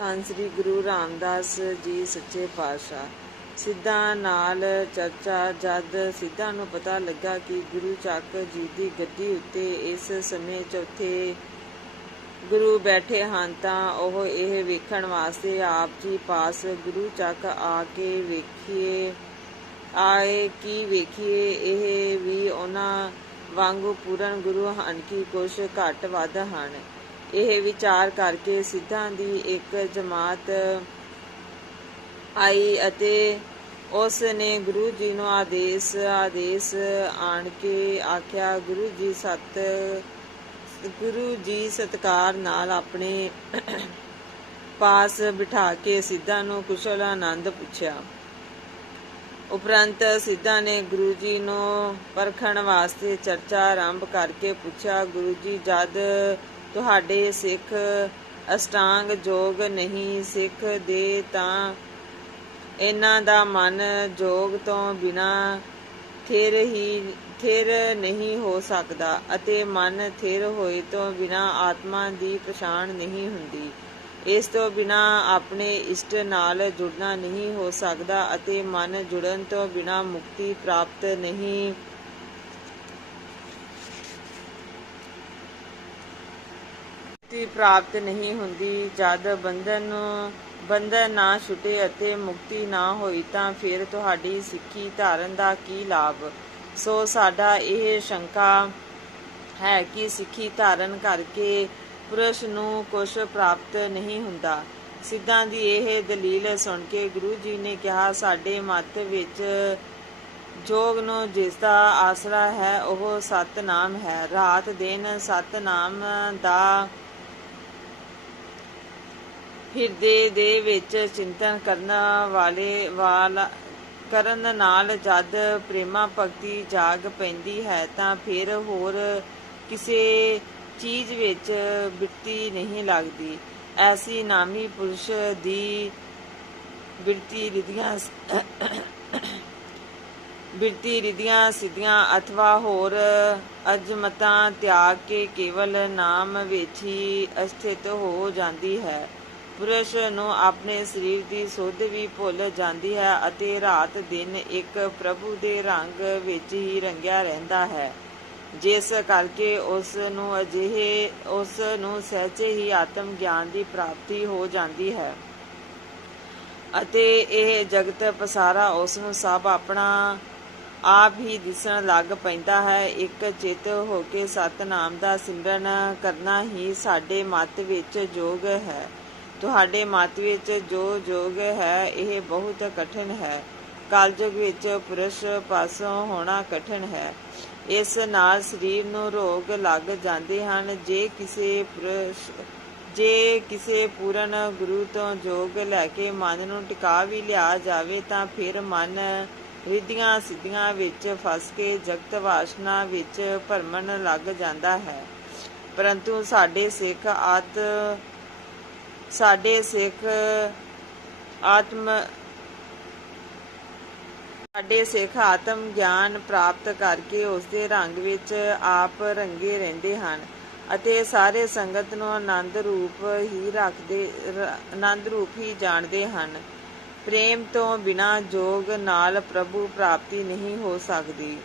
ਧੰਨ ਸ੍ਰੀ ਗੁਰੂ ਰਾਮਦਾਸ ਜੀ ਸੱਚੇ ਪਾਤਸ਼ਾਹ। ਸਿੱਧਾਂ ਨਾਲ ਚਰਚਾ, ਜਦ ਸਿੱਧਾਂ ਨੂੰ ਪਤਾ ਲੱਗਾ ਕਿ ਗੁਰੂ ਚੱਕ ਜੀ ਦੀ ਗੱਦੀ ਉੱਤੇ ਇਸ ਸਮੇਂ ਚੌਥੇ ਗੁਰੂ ਬੈਠੇ ਹਨ, ਤਾਂ ਉਹ ਇਹ ਵੇਖਣ ਵਾਸਤੇ ਆਪ ਜੀ ਪਾਸ ਗੁਰੂ ਚੱਕ ਆ ਕੇ ਵੇਖੀਏ, ਆਏ ਕੀ ਵੇਖੀਏ, ਇਹ ਵੀ ਉਹਨਾਂ ਵਾਂਗੂ ਪੂਰਨ ਗੁਰੂ ਹਨ ਕਿ ਕੁਛ ਘੱਟ ਵੱਧ ਹਨ। ਇਹ ਵਿਚਾਰ ਕਰਕੇ ਸਿੱਧਾਂ ਦੀ ਇੱਕ ਜਮਾਤ ਆਈ ਅਤੇ ਉਸ ਨੇ ਗੁਰੂ ਜੀ ਨੂੰ ਆਦੇਸ਼ ਆਦੇਸ਼ ਆਣ ਕੇ ਆਖਿਆ, ਗੁਰੂ ਜੀ ਸਤ, ਗੁਰੂ ਜੀ ਸਤਕਾਰ ਨਾਲ ਆਪਣੇ ਪਾਸ ਬਿਠਾ ਕੇ ਸਿੱਧਾ ਨੂੰ ਕੁਸ਼ਲ ਆਨੰਦ ਪੁੱਛਿਆ। ਉਪਰੰਤ ਸਿੱਧਾ ਨੇ ਗੁਰੂ ਜੀ ਨੂੰ ਪਰਖਣ ਵਾਸਤੇ ਚਰਚਾ ਆਰੰਭ ਕਰਕੇ ਪੁੱਛਿਆ, ਗੁਰੂ ਜੀ, ਜਦ ਤੁਹਾਡੇ ਸਿੱਖ ਅਸ਼ਟਾਂਗ ਜੋਗ ਨਹੀਂ ਸਿੱਖ ਦੇ ਤਾਂ ਇਹਨਾਂ ਦਾ ਮਨ ਜੋਗ ਤੋਂ ਬਿਨਾ ਥਿਰ ਹੀ, ਥਿਰ ਨਹੀਂ ਹੋ ਸਕਦਾ ਅਤੇ ਮਨ ਥਿਰ ਹੋਏ ਤੋਂ ਬਿਨਾ ਆਤਮਾ ਦੀ ਪਛਾਣ ਨਹੀਂ ਹੁੰਦੀ। ਇਸ ਤੋਂ ਬਿਨਾ ਆਪਣੇ ਇਸ਼ਟ ਨਾਲ ਜੁੜਨਾ ਨਹੀਂ ਹੋ ਸਕਦਾ ਅਤੇ ਮਨ ਜੁੜਨ ਤੋਂ ਬਿਨਾ ਮੁਕਤੀ ਪ੍ਰਾਪਤ ਨਹੀਂ ਮੁਕਤੀ ਪ੍ਰਾਪਤ ਨਹੀਂ ਹੁੰਦੀ। ਜਦ ਬੰਧਨ ਬੰਧਨ ਨਾ ਛੁੱਟੇ ਅਤੇ ਮੁਕਤੀ ਨਾ ਹੋਈ ਤਾਂ ਫਿਰ ਤੁਹਾਡੀ ਸਿੱਖੀ ਧਾਰਨ ਦਾ ਕੀ ਲਾਭ? ਸੋ ਸਾਡਾ ਇਹ ਸ਼ੰਕਾ ਹੈ ਕਿ ਸਿੱਖੀ ਧਾਰਨ ਕਰਕੇ ਪੁਰਸ਼ ਨੂੰ ਕੁਝ ਪ੍ਰਾਪਤ ਨਹੀਂ ਹੁੰਦਾ। ਸਿੱਧਾਂ ਦੀ ਇਹ ਦਲੀਲ ਸੁਣ ਕੇ ਗੁਰੂ ਜੀ ਨੇ ਕਿਹਾ, ਸਾਡੇ ਮਤ ਵਿੱਚ ਜੋਗ ਨੂੰ ਜਿਸ ਦਾ ਆਸਰਾ ਹੈ, ਉਹ ਸਤਨਾਮ ਹੈ। ਰਾਤ ਦਿਨ ਸਤਨਾਮ ਦਾ ਹਿਰਦੇ ਦੇ ਵਿੱਚ ਚਿੰਤਨ ਕਰਨ ਵਾਲੇ ਵਾਲਾ ਕਰਨ ਨਾਲ ਜਦ ਪ੍ਰੇਮਾ ਭਗਤੀ ਜਾਗ ਪੈਂਦੀ ਹੈ, ਤਾਂ ਫਿਰ ਹੋਰ ਕਿਸੇ ਚੀਜ਼ ਵਿੱਚ ਬਿਰਤੀ ਨਹੀਂ ਲੱਗਦੀ। ਐਸੀ ਨਾਮੀ ਪੁਰਸ਼ ਦੀ ਬਿਰਤੀ ਰਿਧੀਆਂ ਬਿਰਤੀ ਰਿਧੀਆਂ ਸਿੱਧੀਆਂ ਅਥਵਾ ਹੋਰ ਅਜਮਤਾਂ ਤਿਆਗ ਕੇ ਕੇਵਲ ਨਾਮ ਵਿੱਚ ਹੀ ਅਸਥਿਤ ਹੋ ਜਾਂਦੀ ਹੈ। ਪੁਰਸ਼ ਨੂੰ ਆਪਣੇ ਸਰੀਰ ਦੀ ਸੁੱਧ ਵੀ ਭੁੱਲ ਜਾਂਦੀ ਹੈ ਅਤੇ ਰਾਤ ਦਿਨ ਇੱਕ ਪ੍ਰਭੂ ਦੇ ਰੰਗ ਵਿੱਚ ਹੀ ਰੰਗਿਆ ਰਹਿੰਦਾ ਹੈ। ਜਿਸ ਕਰਕੇ ਉਸ ਨੂੰ ਅਜਿਹੇ, ਉਸ ਨੂੰ ਸਹਿਜੇ ਹੀ ਆਤਮ ਗਿਆਨ ਦੀ ਪ੍ਰਾਪਤੀ ਹੋ ਜਾਂਦੀ ਹੈ। ਅਤੇ ਇਹ ਜਗਤ ਪਸਾਰਾ ਉਸ ਨੂੰ ਸਭ ਆਪਣਾ ਆਪ ਹੀ ਦਿਸਣ ਲੱਗ ਪੈਂਦਾ ਹੈ। ਇੱਕ ਚਿੱਤ ਹੋ ਕੇ ਸਤਨਾਮ ਦਾ ਸਿਮਰਨ ਕਰਨਾ ਹੀ ਸਾਡੇ ਮਤ ਵਿੱਚ ਯੋਗ ਹੈ। ਤੁਹਾਡੇ ਮਤ ਵਿੱਚ ਜੋ ਯੋਗ ਹੈ, ਇਹ ਬਹੁਤ ਕਠਿਨ ਹੈ। ਕਲਯੁਗ ਵਿੱਚ ਪੁਰਸ਼ ਪਾਸੋਂ ਹੋਣਾ ਕਠਿਨ ਹੈ। ਇਸ ਨਾਲ ਸਰੀਰ ਨੂੰ ਰੋਗ ਲੱਗ ਜਾਂਦੇ ਹਨ। ਜੇ ਕਿਸੇ ਪੁਰਸ਼, ਜੇ ਕਿਸੇ ਪੂਰਨ ਗੁਰੂ ਤੋਂ ਜੋਗ ਲੈ ਕੇ ਮਨ ਨੂੰ ਟਿਕਾ ਵੀ ਲਿਆ ਜਾਵੇ, ਤਾਂ ਫਿਰ ਮਨ ਰਿੱਧੀਆਂ ਸਿੱਧੀਆਂ ਵਿੱਚ ਫਸ ਕੇ ਜਗਤ ਵਾਸ਼ਨਾ ਵਿੱਚ ਭਰਮਣ ਲੱਗ ਜਾਂਦਾ ਹੈ। ਪਰੰਤੂ ਸਾਡੇ ਸਿੱਖ ਆਤ ਸਾਡੇ ਸਿੱਖ ਆਤਮ ਸਾਡੇ ਸਿੱਖ ਆਤਮ ਗਿਆਨ ਪ੍ਰਾਪਤ ਕਰਕੇ ਉਸ ਦੇ ਰੰਗ ਵਿੱਚ ਆਪ ਰੰਗੇ ਰਹਿੰਦੇ ਹਨ ਅਤੇ ਸਾਰੇ ਸੰਗਤ ਨੂੰ ਆਨੰਦ ਰੂਪ ਹੀ ਰੱਖਦੇ ਆਨੰਦ ਰੂਪ ਹੀ ਜਾਣਦੇ ਹਨ। ਪ੍ਰੇਮ ਤੋਂ ਬਿਨਾ ਜੋਗ ਨਾਲ ਪ੍ਰਭੂ ਪ੍ਰਾਪਤੀ ਨਹੀਂ ਹੋ ਸਕਦੀ।